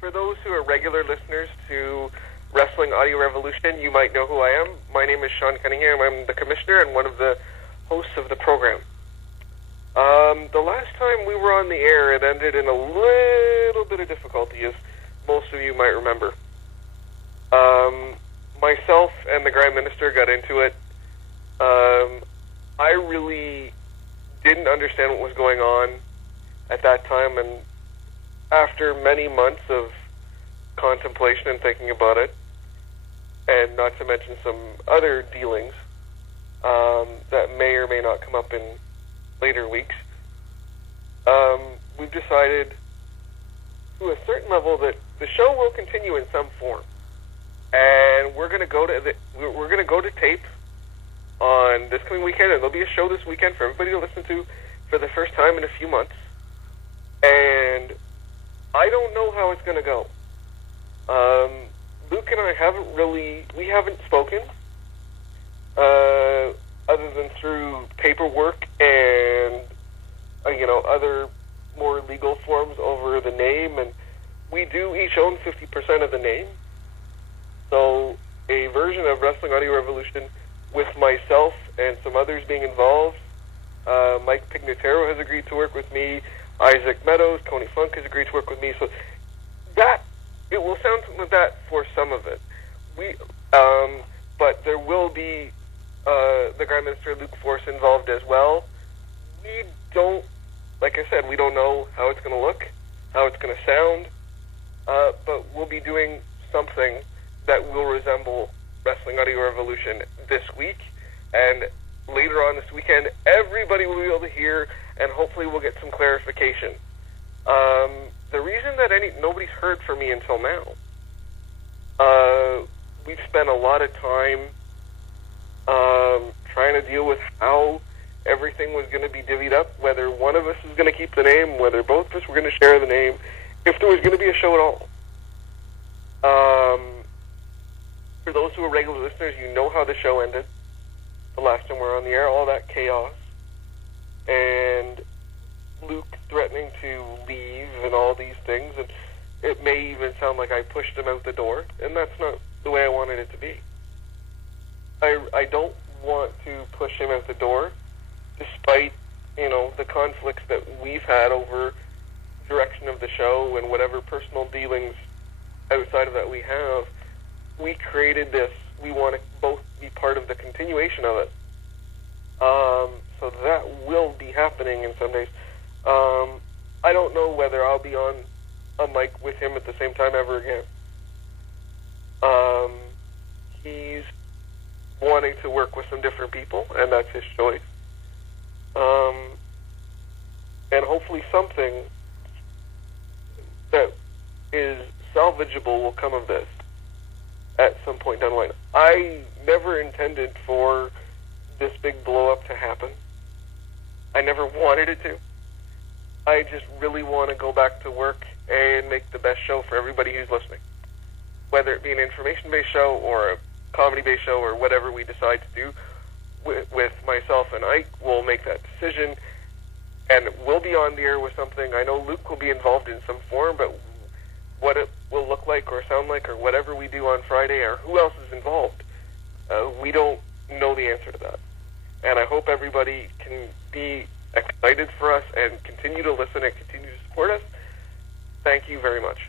For those who are regular listeners to Wrestling Audio Revolution, you might know who I am. My name is Sean Cunningham. I'm the commissioner and one of the hosts of the program. The last time we were on the air, it ended in a little bit of difficulty, as most of you might remember. Myself and the Prime Minister got into it. I really didn't understand what was going on at that time, and after many months of contemplation and thinking about it, and not to mention some other dealings that may or may not come up in later weeks, we've decided to a certain level that the show will continue in some form, and we're going to go to tape on this coming weekend, and there'll be a show this weekend for everybody to listen to for the first time in a few months. And I don't know how it's going to go. Luke and I haven't spoken, other than through paperwork and, other more legal forms over the name, and we do each own 50% of the name. So a version of Wrestling Audio Revolution with myself and some others being involved. Mike Pignataro has agreed to work with me. Isaac Meadows, Tony Funk has agreed to work with me. So that, it will sound something like that for some of it. But there will be the Prime Minister, Luke Force, involved as well. We don't, like I said, we don't know how it's going to look, how it's going to sound, but we'll be doing something that will resemble Wrestling Audio Revolution this week, and later on this weekend, everybody will be able to hear, and hopefully we'll get some clarification. The reason that nobody's heard from me until now, we've spent a lot of time trying to deal with how everything was going to be divvied up, whether one of us is going to keep the name, whether both of us were going to share the name, if there was going to be a show at all. For those who are regular listeners, you know how the show ended the last time we were on the air, all that chaos, and Luke threatening to leave and all these things, and it may even sound like I pushed him out the door, and that's not the way I wanted it to be. I don't want to push him out the door, despite, the conflicts that we've had over direction of the show and whatever personal dealings outside of that we have. We created this. We want to both be part of the continuation of it. So that will be happening in some days. I don't know whether I'll be on a mic with him at the same time ever again. He's wanting to work with some different people, and that's his choice. And hopefully something that is salvageable will come of this at some point down the line. I never intended for this big blow-up to happen. I never wanted it to. I just really want to go back to work and make the best show for everybody who's listening. Whether it be an information-based show or a comedy-based show or whatever we decide to do with myself and Ike, we'll make that decision, and we'll be on the air with something. I know Luke will be involved in some form, but what it will look like or sound like or whatever we do on Friday or who else is involved, we don't know the answer to that. And I hope everybody can be excited for us and continue to listen and continue to support us. Thank you very much.